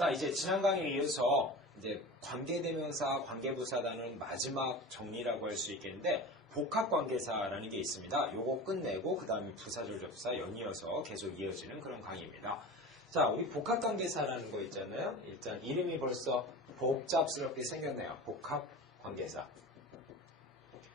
자, 이제 지난 강의에 이어서 이제 관계대명사, 관계부사라는 마지막 정리라고 할 수 있겠는데 복합관계사라는 게 있습니다. 요거 끝내고 그 다음에 부사절 접사 연이어서 계속 이어지는 그런 강의입니다. 자, 우리 복합관계사라는 거 있잖아요. 일단 이름이 벌써 복잡스럽게 생겼네요. 복합관계사.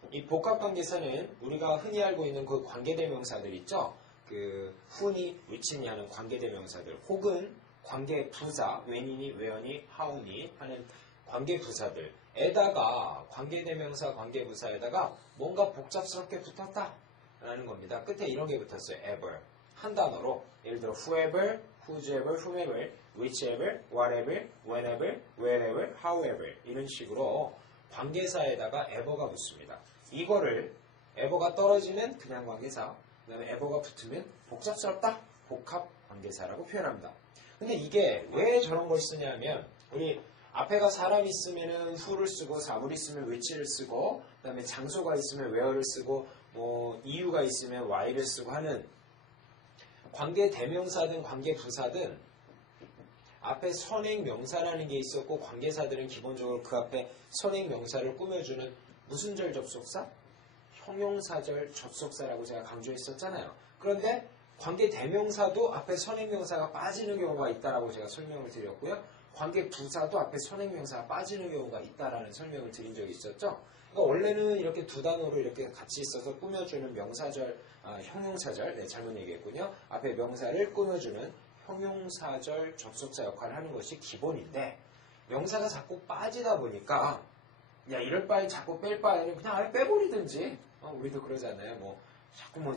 이 복합관계사는 우리가 흔히 알고 있는 그 관계대명사들 있죠. 그 who니, which니 하는 관계대명사들 혹은 관계부사, when이니, where니, how니 하는 관계부사들에다가 관계대명사, 관계부사에다가 뭔가 복잡스럽게 붙었다라는 겁니다. 끝에 이런 게 붙었어요. ever. 한 단어로 예를 들어 whoever, whosoever, whomever, whichever, whatever, whenever, wherever, however 이런 식으로 관계사에다가 ever가 붙습니다. 이거를 ever가 떨어지면 그냥 관계사, 그 다음에 ever가 붙으면 복잡스럽다, 복합관계사라고 표현합니다. 근데 이게 왜 저런 걸 쓰냐면 우리 앞에가 사람 있으면은 who를 쓰고 사물 있으면 which를 쓰고 그 다음에 장소가 있으면 where를 쓰고 뭐 이유가 있으면 why를 쓰고 하는 관계 대명사든 관계 부사든 앞에 선행명사라는 게 있었고 관계사들은 기본적으로 그 앞에 선행명사를 꾸며주는 무슨 절 접속사? 형용사절 접속사라고 제가 강조했었잖아요. 그런데 관계 대명사도 앞에 선행명사가 빠지는 경우가 있다라고 제가 설명을 드렸고요. 관계 부사도 앞에 선행명사가 빠지는 경우가 있다라는 설명을 드린 적이 있었죠. 그러니까 원래는 이렇게 두 단어로 이렇게 같이 있어서 꾸며주는 명사절, 형용사절, 네, 잘못 얘기했군요. 앞에 명사를 꾸며주는 형용사절 접속사 역할을 하는 것이 기본인데 명사가 자꾸 빠지다 보니까 야 이럴 바에 자꾸 뺄 바에는 그냥 아예 빼버리든지 우리도 그러잖아요. 뭐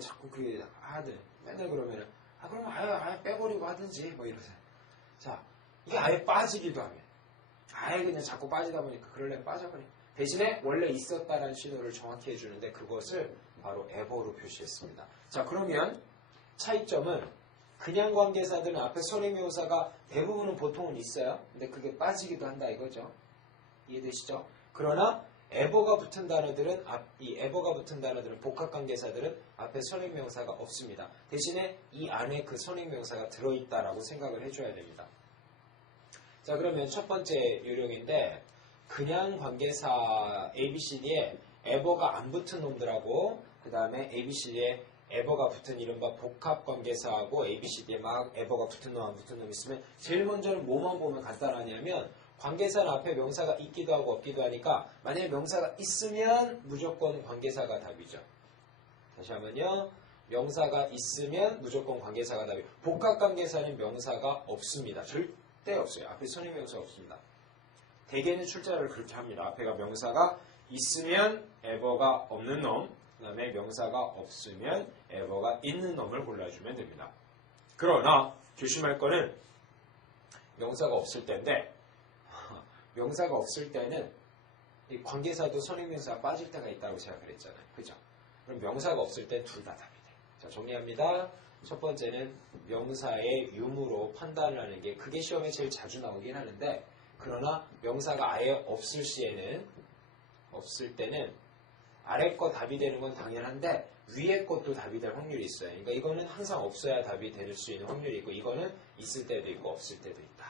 자꾸 그게 하든 맨날 그러면은 그럼 아예 빼버리고 하든지 뭐 이러세요. 자 이게 아예 빠지기도 하면 아예 그냥 자꾸 빠지다 보니까 그럴래면 빠져버려. 대신에 원래 있었다라는 신호를 정확히 해주는데 그것을 바로 ever로 표시했습니다. 자 그러면 차이점은 그냥 관계사들은 앞에 선행명사가 대부분은 보통은 있어요. 근데 그게 빠지기도 한다 이거죠. 이해되시죠? 그러나 ever가 붙은 단어들은 이 ever가 붙은 단어들은 복합관계사들은 앞에 선행명사가 없습니다. 대신에 이 안에 그 선행명사가 들어있다라고 생각을 해줘야 됩니다. 자 그러면 첫 번째 요령인데 그냥 관계사 ABCD에 ever가 안 붙은 놈들하고 그 다음에 ABCD에 ever가 붙은 이른바 복합관계사하고 ABCD에 막 ever가 붙은 놈 안 붙은 놈 있으면 제일 먼저는 뭐만 보면 간단하냐면 관계사는 앞에 명사가 있기도 하고 없기도 하니까 만약에 명사가 있으면 무조건 관계사가 답이죠. 다시 한번요. 명사가 있으면 무조건 관계사가 답이에요. 복합관계사는 명사가 없습니다. 절대 없어요. 앞에 선행명사 없습니다. 대개는 출제를 그렇게 합니다. 앞에가 명사가 있으면 ever가 없는 놈, 그 다음에 명사가 없으면 ever가 있는 놈을 골라주면 됩니다. 그러나 조심할 거는 명사가 없을 때인데 명사가 없을 때는 이 관계사도 선행명사가 빠질 때가 있다고 제가 그랬잖아요. 그죠? 그럼 명사가 없을 때 둘 다 답이 돼요. 자, 정리합니다. 첫 번째는 명사의 유무로 판단을 하는 게 그게 시험에 제일 자주 나오긴 하는데 그러나 명사가 아예 없을 때는 아래 거 답이 되는 건 당연한데 위에 것도 답이 될 확률이 있어요. 그러니까 이거는 항상 없어야 답이 될 수 있는 확률이 있고 이거는 있을 때도 있고 없을 때도 있다.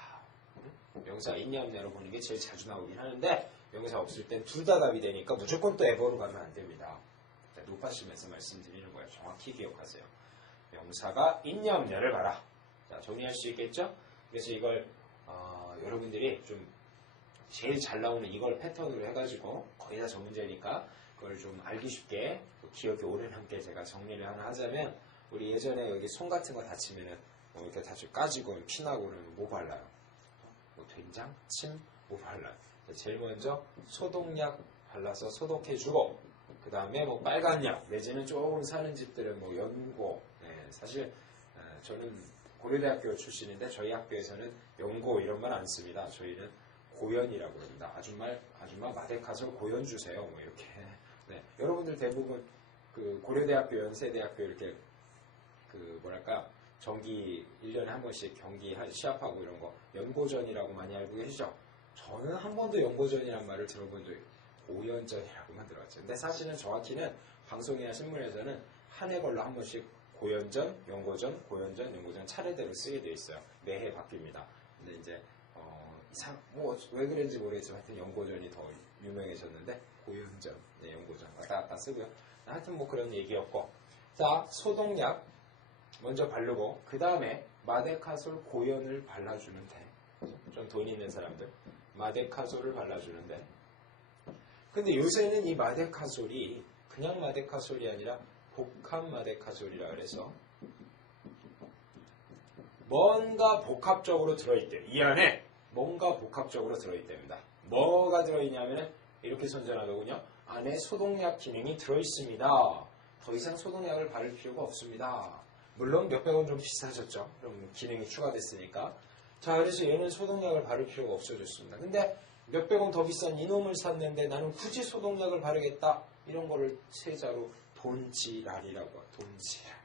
명사가 있냐 없냐로 보는 게 제일 자주 나오긴 하는데 명사 없을 땐 둘 다 답이 되니까 무조건 또 ever로 가면 안 됩니다. 높아지면서 말씀드리는 거예요. 정확히 기억하세요. 명사가 있냐 없냐를 봐라. 자, 정리할 수 있겠죠? 그래서 이걸 여러분들이 좀 제일 잘 나오는 이걸 패턴으로 해가지고 거의 다 전문제니까 그걸 좀 알기 쉽게 기억에 오래 남게 제가 정리를 하나 하자면 우리 예전에 여기 손 같은 거 다치면은 뭐 이렇게 다치고 까지고 피나고 그러면 뭐 발라요? 뭐 된장, 침, 뭐 발라요? 제일 먼저 소독약 발라서 소독해주고 그 다음에 뭐 빨간 약 내지는 조금 사는 집들은 뭐 연고 사실 저는 고려대학교 출신인데 저희 학교에서는 연고 이런 말 안 씁니다. 저희는 고연이라고 합니다. 아줌마 마대 가서 고연 주세요. 뭐 이렇게. 네. 여러분들 대부분 그 고려대학교, 연세대학교 이렇게 그 뭐랄까 정기 1년에 한 번씩 경기 시합하고 이런 거 연고전이라고 많이 알고 계시죠? 저는 한 번도 연고전이란 말을 들어본 적이 고연전이라고만 들어왔죠. 근데 사실은 정확히는 방송이나 신문에서는 한 해 걸로 한 번씩 고연전, 연고전, 고연전, 연고전 차례대로 쓰게 돼 있어요. 매해 바뀝니다. 근데 이제 왜 그런지 모르겠지만 하여튼 연고전이 더 유명해졌는데 고연전, 네, 연고전 왔다 갔다 쓰고요. 하여튼 뭐 그런 얘기였고, 자 소독약 먼저 바르고 그 다음에 마데카솔 고연을 발라주면 돼. 좀 돈 있는 사람들 마데카솔을 발라주는데, 근데 요새는 이 마데카솔이 그냥 마데카솔이 아니라 복합 마데카솔이라 그래서 뭔가 복합적으로 들어있대. 이 안에 뭔가 복합적으로 들어있답니다. 뭐가 들어있냐면 이렇게 선전하더군요. 안에 소독약 기능이 들어있습니다. 더 이상 소독약을 바를 필요가 없습니다. 물론 몇백 원 좀 비싸졌죠. 그럼 기능이 추가됐으니까. 자, 그래서 얘는 소독약을 바를 필요가 없어졌습니다. 근데 몇백 원 더 비싼 이놈을 샀는데 나는 굳이 소독약을 바르겠다. 이런 거를 세자로 돈지랄이라고 해요. 돈지랄.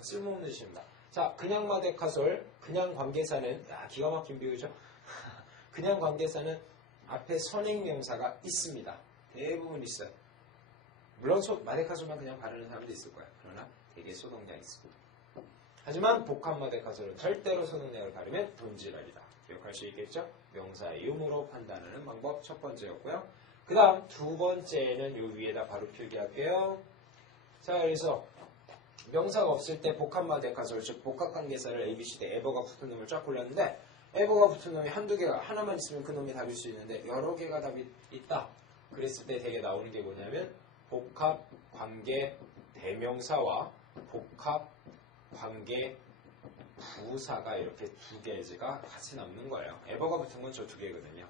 쓸모없는 짓입니다. 자, 그냥 마데카솔, 그냥 관계사는, 기가 막힌 비유죠. 그냥 관계사는 앞에 선행명사가 있습니다. 대부분 있어요. 물론 마데카솔만 그냥 바르는 사람도 있을 거예요. 그러나 되게 소독약이 있습니다. 하지만 복합 마데카솔은 절대로 소독약을 바르면 돈지랄이다. 기억할 수 있겠죠? 명사의 유무로 판단하는 방법 첫 번째였고요. 그 다음 두 번째는 요 위에다 바로 필기할게요. 자, 그래서 명사가 없을 때 복합 마데카솔, 즉 복합관계사를 A, B, C, D, 에버가 붙은 놈을 쫙 골랐는데, 에버가 붙은 놈이 한두 개가, 하나만 있으면 그 놈이 답일 수 있는데 여러 개가 답이 있다. 그랬을 때 되게 나오는 게 뭐냐면 복합관계 대명사와 복합관계 부사가 이렇게 두 개가 같이 남는 거예요. 에버가 붙은 건 저 두 개거든요.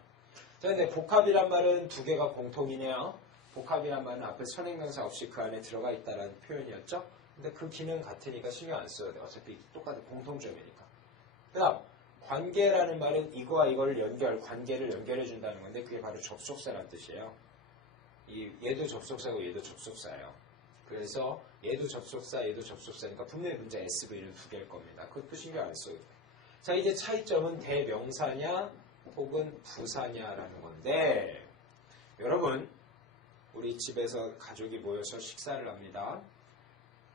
자, 근데 복합이란 말은 두 개가 공통이네요. 복합이란 말은 앞에 선행명사 없이 그 안에 들어가 있다라는 표현이었죠. 근데 그 기능 같으니까 신경 안 써야 돼요. 어차피 똑같은 공통점이니까. 그 다음 관계라는 말은 이거와 이거를 관계를 연결해 준다는 건데 그게 바로 접속사라는 뜻이에요. 얘도 접속사고 얘도 접속사예요. 그래서 얘도 접속사, 얘도 접속사니까 분명히 문제 SV는 두 개일 겁니다. 그것도 신경 안 써도 돼요. 자, 이제 차이점은 대명사냐 혹은 부사냐라는 건데, 여러분 우리 집에서 가족이 모여서 식사를 합니다.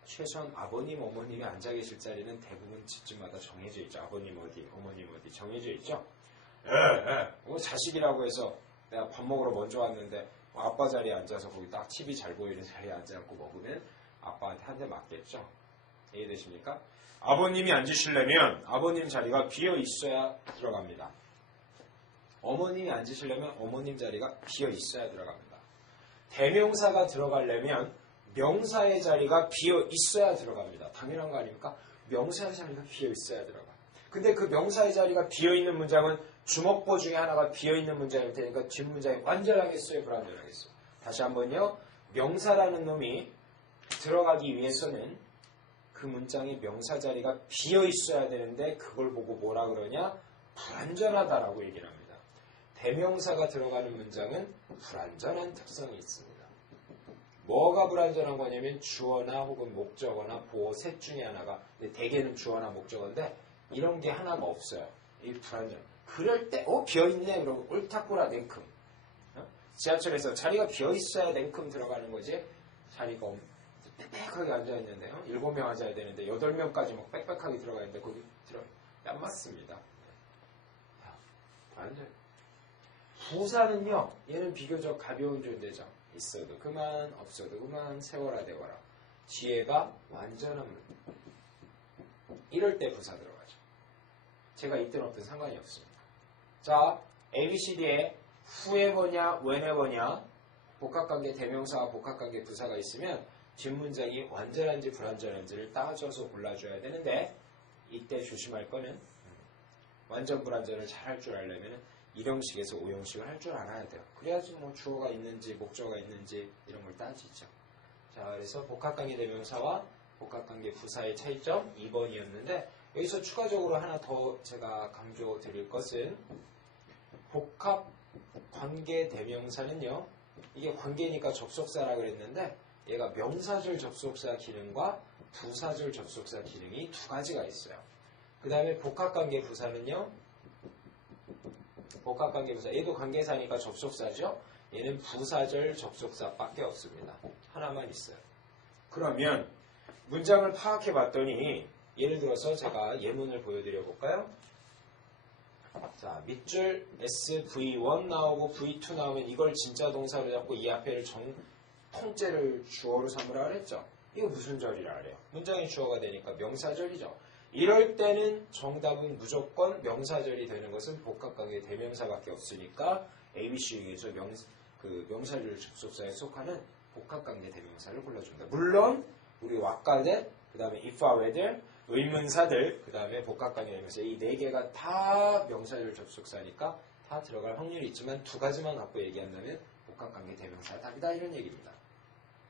최소한 아버님, 어머님이 앉아 계실 자리는 대부분 집집마다 정해져 있죠. 아버님 어디, 어머님 어디 정해져 있죠. 자식이라고 해서 내가 밥 먹으러 먼저 왔는데 아빠 자리에 앉아서 거기 딱 TV 잘 보이는 자리에 앉아갖고 먹으면 아빠한테 한 대 맞겠죠. 이해되십니까? 아버님이 앉으시려면 아버님 자리가 비어 있어야 들어갑니다. 어머님이 앉으시려면 어머님 자리가 비어 있어야 들어갑니다. 대명사가 들어가려면 명사의 자리가 비어 있어야 들어갑니다. 당연한 거 아닙니까? 명사의 자리가 비어 있어야 들어가. 근데 그 명사의 자리가 비어 있는 문장은 주먹보 중에 하나가 비어 있는 문장일 테니까 뒷문장이 완전하겠어요, 불완전하겠어요? 다시 한번요. 명사라는 놈이 들어가기 위해서는 그 문장의 명사 자리가 비어 있어야 되는데 그걸 보고 뭐라 그러냐? 불완전하다라고 얘기를 합니다. 대명사가 들어가는 문장은 불완전한 특성이 있습니다. 뭐가 불완전한 거냐면 주어나 혹은 목적어나 보어 셋 중에 하나가, 근데 대개는 주어나 목적어인데 이런 게 하나가 없어요. 이 불완전. 그럴 때 비어있네 그러고 옳다꾸라 냉큼. 지하철에서 자리가 비어있어야 냉큼 들어가는 거지. 자리가 빽빽하게 앉아있는데요. 7명 앉아야 되는데 8명까지 막 빽빽하게 들어가 있는데 거기 안 맞습니다. 불완전. 부사는요, 얘는 비교적 가벼운 존재죠. 있어도 그만, 없어도 그만, 세워라 대워라. 뒤에가 완전한 문장. 이럴 때 부사 들어가죠. 제가 있든 없든 상관이 없습니다. 자, ABCD에 whoever냐, whenever냐, 복합관계 대명사와 복합관계 부사가 있으면 뒷문장이 완전한지 불완전한지를 따져서 골라줘야 되는데, 이때 조심할 거는 완전 불완전을 잘 할 줄 알려면 1형식에서 5형식을 할 줄 알아야 돼요. 그래야지 뭐 주어가 있는지 목적어가 있는지 이런 걸 따지죠. 자, 그래서 복합관계 대명사와 복합관계 부사의 차이점 2번이었는데, 여기서 추가적으로 하나 더 제가 강조 드릴 것은, 복합관계 대명사는요, 이게 관계니까 접속사라 그랬는데 얘가 명사절 접속사 기능과 부사절 접속사 기능이 두 가지가 있어요. 그 다음에 복합관계 부사는요, 복합관계 부사, 얘도 관계사니까 접속사죠. 얘는 부사절 접속사밖에 없습니다. 하나만 있어요. 그러면 문장을 파악해 봤더니, 예를 들어서 제가 예문을 보여드려 볼까요? 자, 밑줄 SV1 나오고 V2 나오면 이걸 진짜 동사로 잡고 이 앞에를 통째를 주어로 삼으라 그랬죠. 이거 무슨 절이라 그래요? 문장이 주어가 되니까 명사절이죠. 이럴 때는 정답은 무조건 명사절이 되는 것은 복합관계 대명사밖에 없으니까 ABC 중에서 명사절 접속사에 속하는 복합관계 대명사를 골라줍니다. 물론 우리 왁가들, 그 다음에 if아웨들, 의문사들, 그 다음에 복합관계 대명사 이 네 개가 다 명사절 접속사니까 다 들어갈 확률이 있지만 두 가지만 갖고 얘기한다면 복합관계 대명사가 답이다 이런 얘기입니다.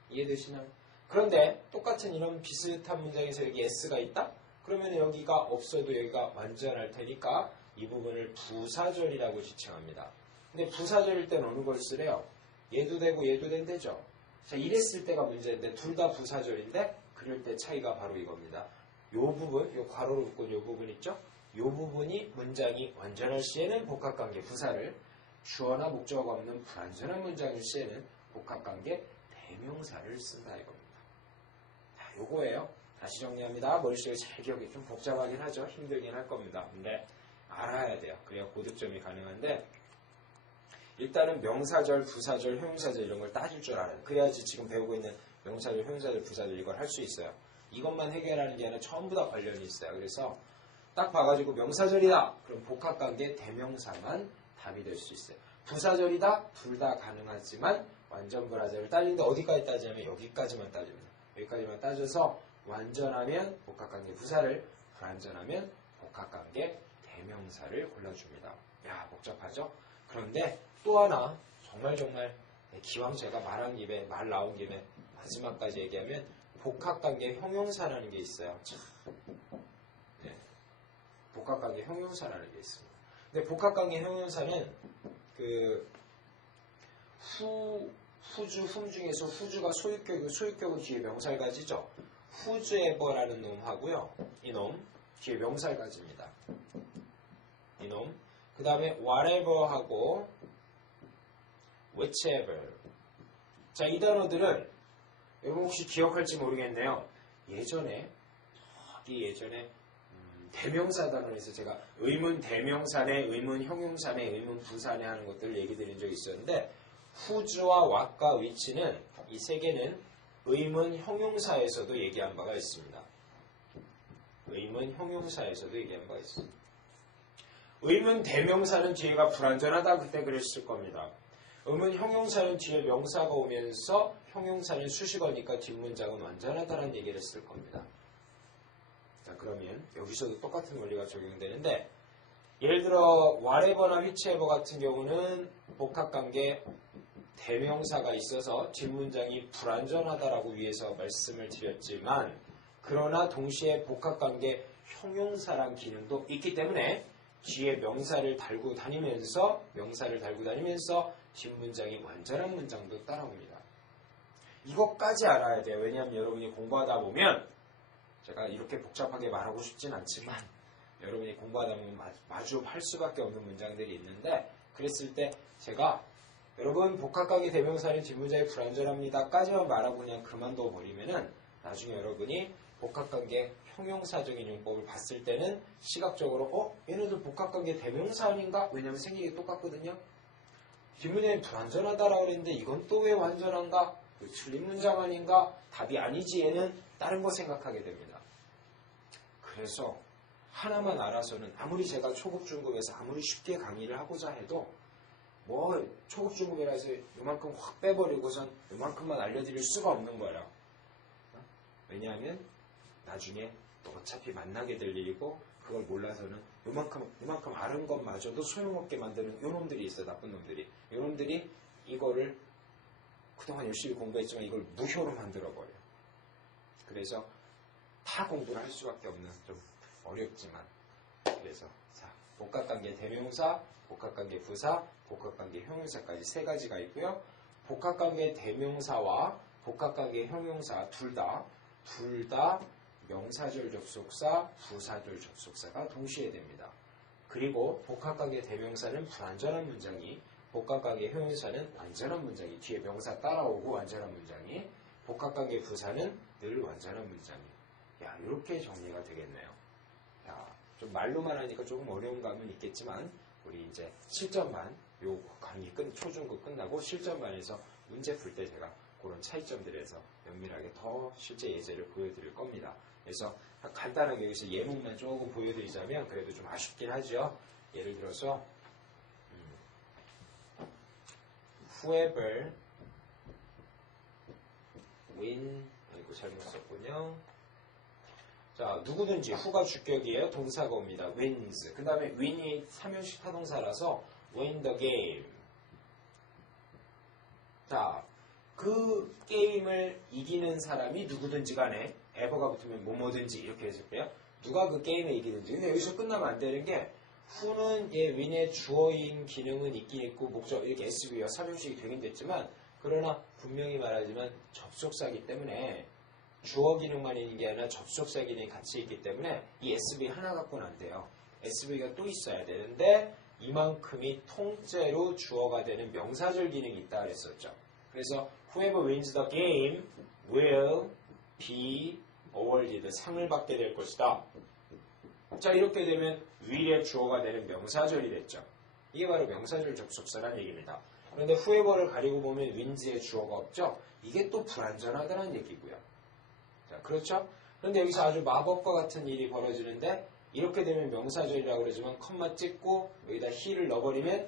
이해되시나요? 그런데 똑같은 이런 비슷한 문장에서 여기 S가 있다? 그러면 여기가 없어도 여기가 완전할 테니까 이 부분을 부사절이라고 지칭합니다. 근데 부사절일 때는 어느 걸 쓰래요? 얘도 되고 얘도 된대죠. 자, 이랬을 때가 문제인데 둘 다 부사절인데 그럴 때 차이가 바로 이겁니다. 요 부분, 요 괄호로 묶은 요 부분 있죠? 요 부분이 문장이 완전할 시에는 복합관계 부사를, 주어나 목적어가 없는 불완전한 문장일 시에는 복합관계 대명사를 쓴다 이겁니다. 자, 요거예요. 다시 정리합니다. 머릿속에 잘 기억이 좀 복잡하긴 하죠. 힘들긴 할 겁니다. 근데 알아야 돼요. 그래야 고득점이 가능한데 일단은 명사절, 부사절, 형용사절 이런 걸 따질 줄 알아요. 그래야지 지금 배우고 있는 명사절, 형용사절, 부사절 이걸 할 수 있어요. 이것만 해결하는 게 아니라 전부 다 관련이 있어요. 그래서 딱 봐가지고 명사절이다. 그럼 복합관계 대명사만 답이 될 수 있어요. 부사절이다. 둘 다 가능하지만 완전 불완전을 따지는데 어디까지 따지냐면 여기까지만 따집니다. 여기까지만 따져서 완전하면 복합관계 부사를, 불완전하면 복합관계 대명사를 골라줍니다. 야, 복잡하죠? 그런데 또 하나 정말 기왕 제가 말 나온 김에 마지막까지 얘기하면 복합관계 형용사라는 게 있어요. 참. 네. 복합관계 형용사라는 게 있습니다. 근데 복합관계 형용사는 후주, 흠 중에서 후주가 소유격은 뒤에 명사를 가지죠. 후즈에버라는 놈하고요. 이놈 뒤에 명사를 가집니다. 이놈. 그 다음에 whatever하고 whichever. 자, 이 단어들은 여러분 혹시 기억할지 모르겠네요. 예전에 대명사 단어에서 제가 의문 대명사네, 의문 형용사네, 의문 부사네 하는 것들을 얘기 드린 적이 있었는데 후주와 what과 which는 이 세 개는 의문 형용사에서도 얘기한 바가 있습니다. 의문 형용사에서도 얘기한 바가 있습니다. 의문 대명사는 뒤에가 불완전하다 그때 그랬을 겁니다. 의문 형용사는 뒤에 명사가 오면서 형용사는 수식어니까 뒷문장은 완전하다는 얘기를 했을 겁니다. 자, 그러면 여기서도 똑같은 원리가 적용되는데 예를 들어 whatever나 whichever 같은 경우는 복합관계 대명사가 있어서 뒷문장이 불완전하다라고 위에서 말씀을 드렸지만 그러나 동시에 복합관계 형용사란 기능도 있기 때문에 뒤에 명사를 달고 다니면서 뒷문장이 완전한 문장도 따라옵니다. 이것까지 알아야 돼요. 왜냐하면 여러분이 공부하다 보면 제가 이렇게 복잡하게 말하고 싶진 않지만 여러분이 공부하다 보면 마주할 수밖에 없는 문장들이 있는데 그랬을 때 제가 여러분 복합관계 대명사는 뒷문장이 불완전합니다 까지만 말하고 그냥 그만둬 버리면은 나중에 여러분이 복합관계 형용사적인 용법을 봤을 때는 시각적으로 얘네들 복합관계 대명사 아닌가? 왜냐면 생긴 게 똑같거든요. 뒷문장이 불완전하다라고 그랬는데 이건 또 왜 완전한가? 틀린 문장 아닌가? 답이 아니지 얘는 다른 거 생각하게 됩니다. 그래서 하나만 알아서는 아무리 제가 초급 중급에서 아무리 쉽게 강의를 하고자 해도 초급 중급이라서 요만큼 확 빼버리고선 요만큼만 알려드릴 수가 없는 거예요. 왜냐하면 나중에 또 어차피 만나게 될 일이고 그걸 몰라서는 요만큼 아는 것마저도 소용없게 만드는 요놈들이 있어요. 나쁜 놈들이. 요놈들이 이거를 그동안 열심히 공부했지만 이걸 무효로 만들어버려요. 그래서 다 공부를 할 수밖에 없는 좀 어렵지만 그래서 자, 복합관계 대명사, 복합관계 부사, 복합관계 형용사까지 세 가지가 있고요. 복합관계 대명사와 복합관계 형용사 둘 다 명사절 접속사, 부사절 접속사가 동시에 됩니다. 그리고 복합관계 대명사는 불완전한 문장이, 복합관계 형용사는 완전한 문장이, 뒤에 명사 따라오고 완전한 문장이, 복합관계 부사는 늘 완전한 문장이. 야, 이렇게 정리가 되겠네요. 야, 좀 말로만 하니까 조금 어려운 감은 있겠지만 우리 이제 실전반 요 강의 초중급 끝나고 실전반에서 문제 풀 때 제가 그런 차이점들에서 면밀하게 더 실제 예제를 보여드릴 겁니다. 그래서 간단하게 여기서 예문만 조금 보여드리자면 그래도 좀 아쉽긴 하죠. 예를 들어서 whoever win 아이고 잘못 썼군요. 자, 누구든지 who가 주격이에요. 동사가 옵니다. wins. 그 다음에 win이 3형식 타동사라서 win the game. 자, 그 게임을 이기는 사람이 누구든지 간에 ever가 붙으면 뭐뭐든지 이렇게 했을 때요. 누가 그 게임을 이기든지. 근데 여기서 끝나면 안 되는 게 who는 win의 주어인 기능은 있긴 있고 목적 이렇게 SV와 3형식이 되긴 됐지만 그러나 분명히 말하지만 접속사이기 때문에 주어 기능만 있는 게 아니라 접속사 기능이 같이 있기 때문에 이 SV 하나 갖고는 안 돼요. SV가 또 있어야 되는데 이만큼이 통째로 주어가 되는 명사절 기능이 있다 그랬었죠. 그래서 whoever wins the game will be awarded. 상을 받게 될 것이다. 자, 이렇게 되면 will의 주어가 되는 명사절이 됐죠. 이게 바로 명사절 접속사라는 얘기입니다. 그런데 whoever를 가리고 보면 wins의 주어가 없죠. 이게 또 불완전하다는 얘기고요. 자, 그렇죠? 그런데 여기서 아주 마법과 같은 일이 벌어지는데 이렇게 되면 명사절이라고 그러지만 컴마 찍고 여기다 he를 넣어버리면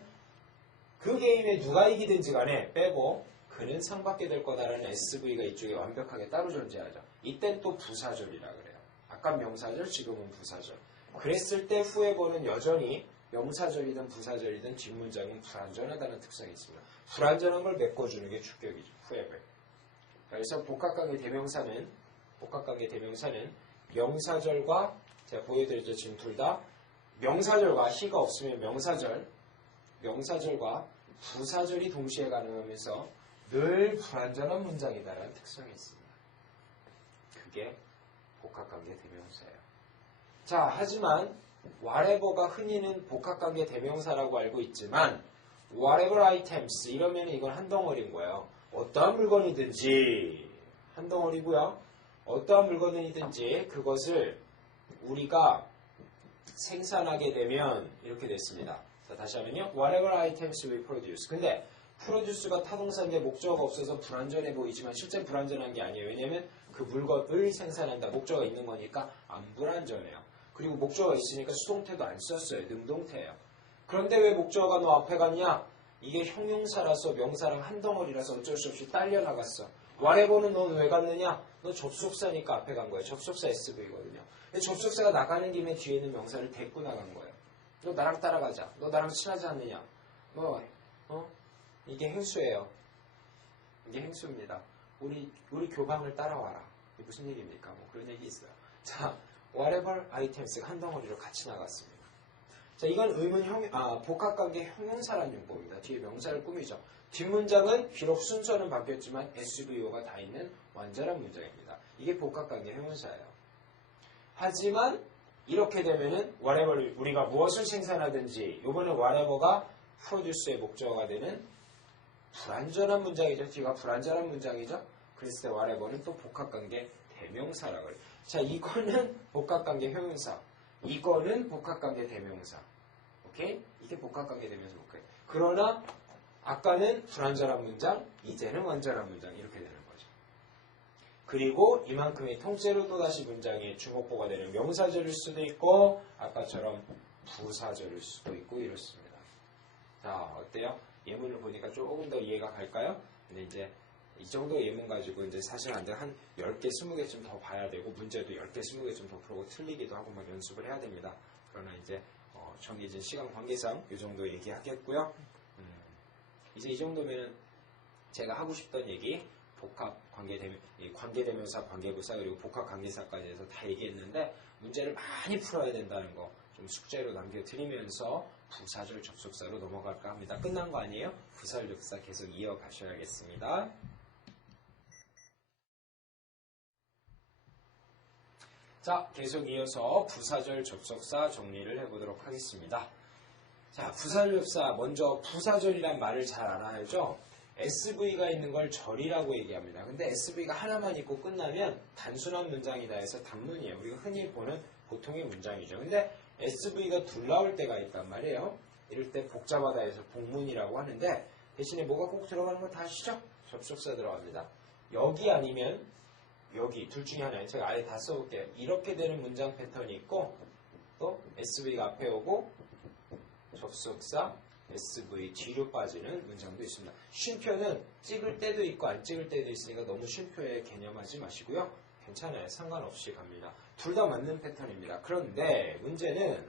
그 게임에 누가 이기든지 간에 빼고 그는 상 받게 될 거다라는 SV가 이쪽에 완벽하게 따로 존재하죠. 이땐 또 부사절이라 그래요. 아까 명사절, 지금은 부사절. 그랬을 때 whoever는 여전히 명사절이든 부사절이든 뒷문장은 불완전하다는 특성이 있습니다. 불완전한 걸 메꿔주는 게 주격이죠. whoever. 그래서 복합관계 대명사는 명사절과 제가 보여드렸죠. 지금 둘 다 명사절과 he가 없으면 명사절과 부사절이 동시에 가능하면서 늘 불완전한 문장이다라는 특성이 있습니다. 그게 복합관계 대명사예요. 자, 하지만 whatever가 흔히는 복합관계 대명사라고 알고 있지만 whatever items 이러면 이건 한 덩어리인 거예요. 어떠한 물건이든지 한 덩어리고요. 어떠한 물건이든지 그것을 우리가 생산하게 되면 이렇게 됐습니다. 자, 다시 하면요. whatever items we produce. 근데 produce가 타동사인데 목적어가 없어서 불완전해 보이지만 실제 불완전한 게 아니에요. 왜냐하면 그 물건을 생산한다. 목적어가 있는 거니까 안 불완전해요. 그리고 목적어가 있으니까 수동태도 안 썼어요. 능동태예요. 그런데 왜 목적어가 너 앞에 갔냐? 이게 형용사라서 명사랑 한 덩어리라서 어쩔 수 없이 딸려 나갔어. whatever는 넌 왜 갔느냐? 너 접속사니까 앞에 간 거예요. 접속사 SV거든요. 근데 접속사가 나가는 김에 뒤에 있는 명사를 데리고 나간 거예요. 너 나랑 따라가자. 너 나랑 친하지 않느냐? 이게 행수예요. 이게 행수입니다. 우리 교방을 따라와라. 이게 무슨 얘기입니까? 뭐 그런 얘기 있어요. 자, whatever items 한 덩어리로 같이 나갔습니다. 자, 이건 복합관계 형용사라는 용법입니다. 뒤에 명사를 꾸미죠. 뒷문장은 비록 순서는 바뀌었지만 SVO가 다 있는 완전한 문장입니다. 이게 복합관계 형용사예요. 하지만 이렇게 되면은 whatever 우리가 무엇을 생산하든지 이번에 whatever가 produce의 목적어가 되는 불완전한 문장이죠. 뒤가 불완전한 문장이죠. 그랬을 때 whatever는 또 복합관계 대명사라고 그래요. 자, 이거는 복합관계 형용사. 이거는 복합관계 대명사. 오케이? 이게 복합관계 대명사 볼까요? 그러나 아까는 불완전한 문장, 이제는 완전한 문장 이렇게 되는 거죠. 그리고 이만큼의 통째로 또다시 문장의 주목보가 되는 명사절일 수도 있고 아까처럼 부사절일 수도 있고 이렇습니다. 자, 어때요? 예문을 보니까 조금 더 이해가 갈까요? 근데 이제 이 정도 예문 가지고 이제 사실 한 10개, 20개쯤 더 봐야 되고 문제도 10개, 20개쯤 더 풀고 틀리기도 하고 막 연습을 해야 됩니다. 그러나 이제 정해진 시간 관계상 이 정도 얘기하겠고요. 이제 이 정도면 제가 하고 싶던 얘기 복합 관계대명사, 관계부사 그리고 복합 관계사까지 해서 다 얘기했는데 문제를 많이 풀어야 된다는 거 좀 숙제로 남겨드리면서 부사절 접속사로 넘어갈까 합니다. 끝난 거 아니에요? 부사절 접속사 계속 이어가셔야겠습니다. 자, 계속 이어서 부사절 접속사 정리를 해보도록 하겠습니다. 자, 부사절 접속사 먼저 부사절이란 말을 잘 알아야죠. SV가 있는 걸 절이라고 얘기합니다. 근데 SV가 하나만 있고 끝나면 단순한 문장이다 해서 단문이에요. 우리가 흔히 보는 보통의 문장이죠. 근데 SV가 둘 나올 때가 있단 말이에요. 이럴 때 복잡하다 해서 복문이라고 하는데 대신에 뭐가 꼭 들어가는 거 다 아시죠? 접속사 들어갑니다. 여기 아니면 여기 둘 중에 하나예요. 제가 아예 다 써볼게요. 이렇게 되는 문장 패턴이 있고 또 SV가 앞에 오고 접속사 SV 뒤로 빠지는 문장도 있습니다. 쉼표는 찍을 때도 있고 안 찍을 때도 있으니까 너무 쉼표에 개념하지 마시고요. 괜찮아요. 상관없이 갑니다. 둘 다 맞는 패턴입니다. 그런데 문제는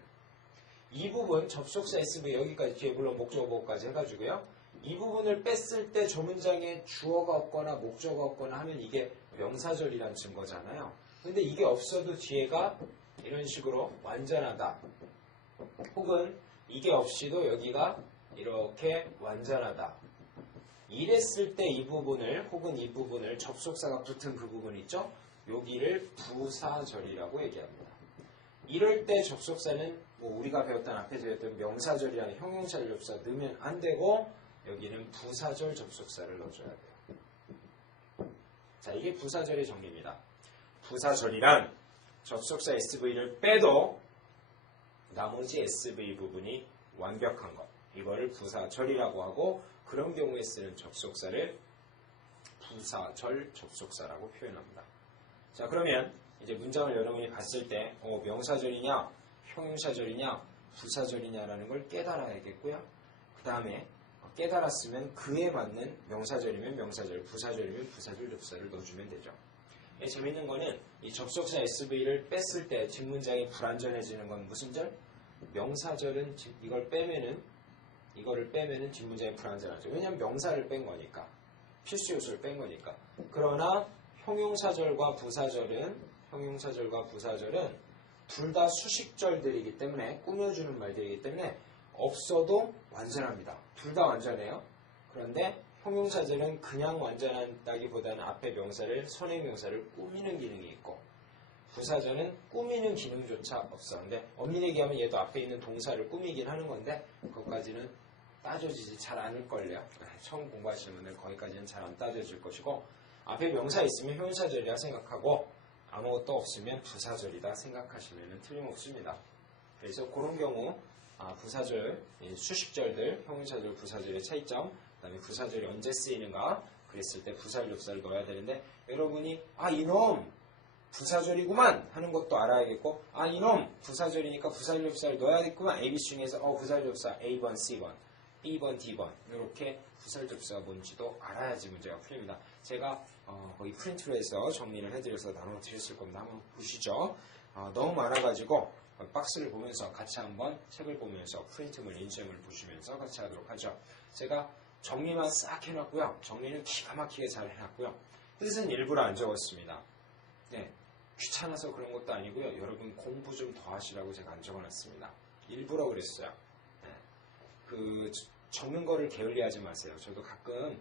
이 부분 접속사 SV 여기까지 뒤에 물론 목적어 보호까지 해가지고요. 이 부분을 뺐을 때 저 문장에 주어가 없거나 목적어가 없거나 하면 이게 명사절이란 증거잖아요. 근데 이게 없어도 뒤에가 이런 식으로 완전하다. 혹은 이게 없이도 여기가 이렇게 완전하다. 이랬을 때 이 부분을 혹은 이 부분을 접속사가 붙은 그 부분 있죠? 여기를 부사절이라고 얘기합니다. 이럴 때 접속사는 뭐 우리가 배웠던 앞에 배웠던 명사절이라는 형용사절 접속사 넣으면 안 되고 여기는 부사절 접속사를 넣어줘야 돼요. 자, 이게 부사절의 정리입니다. 부사절이란 접속사 SV를 빼도 나머지 SV 부분이 완벽한 것. 이거를 부사절이라고 하고 그런 경우에 쓰는 접속사를 부사절 접속사라고 표현합니다. 자, 그러면 이제 문장을 여러분이 봤을 때 명사절이냐 형용사절이냐 부사절이냐라는 걸 깨달아야겠고요. 그 다음에 깨달았으면 그에 맞는 명사절이면 명사절, 부사절이면 부사절 접사를 넣어주면 되죠. 재밌는 거는 이 접속사 SV를 뺐을 때 뒷문장이 불완전해지는 건 무슨 절? 명사절은 이거를 빼면은 뒷문장이 불완전하죠. 왜냐하면 명사를 뺀 거니까. 필수 요소를 뺀 거니까. 그러나 형용사절과 부사절은 둘 다 수식절들이기 때문에 꾸며주는 말들이기 때문에 없어도 완전합니다. 둘 다 완전해요. 그런데 형용사절은 그냥 완전하다기보다는 앞에 명사를 선행명사를 꾸미는 기능이 있고 부사절은 꾸미는 기능조차 없어. 근데 엄밀히 얘기하면 얘도 앞에 있는 동사를 꾸미긴 하는 건데 그것까지는 따져지지 잘 않을걸요. 처음 공부하시는 분들 거기까지는 잘 안 따져질 것이고 앞에 명사 있으면 형용사절이라 생각하고 아무것도 없으면 부사절이다 생각하시면 틀림없습니다. 그래서 그런 경우 부사절, 수식절들, 형용사절, 부사절의 차이점, 그 다음에 부사절이 언제 쓰이는가 그랬을 때 부사절 접사를 넣어야 되는데 여러분이 이놈 부사절이구만 하는 것도 알아야겠고 이놈 부사절이니까 부사절 접사를 넣어야겠구만 ABC 중에서 부사절 접사 A번, C번, B번, D번 이렇게 부사절 접사가 뭔지도 알아야지 문제가 풀립니다. 제가 거기 프린트로 해서 정리를 해드려서 나눠드렸을 겁니다. 한번 보시죠. 너무 많아가지고 박스를 보면서 같이 한번 책을 보면서 프린트물, 인쇄물 보시면서 같이 하도록 하죠. 제가 정리만 싹 해놨고요. 정리는 기가 막히게 잘 해놨고요. 뜻은 일부러 안 적었습니다. 네, 귀찮아서 그런 것도 아니고요. 여러분 공부 좀 더 하시라고 제가 안 적어놨습니다. 일부러 그랬어요. 네. 적는 거를 게을리하지 마세요. 저도 가끔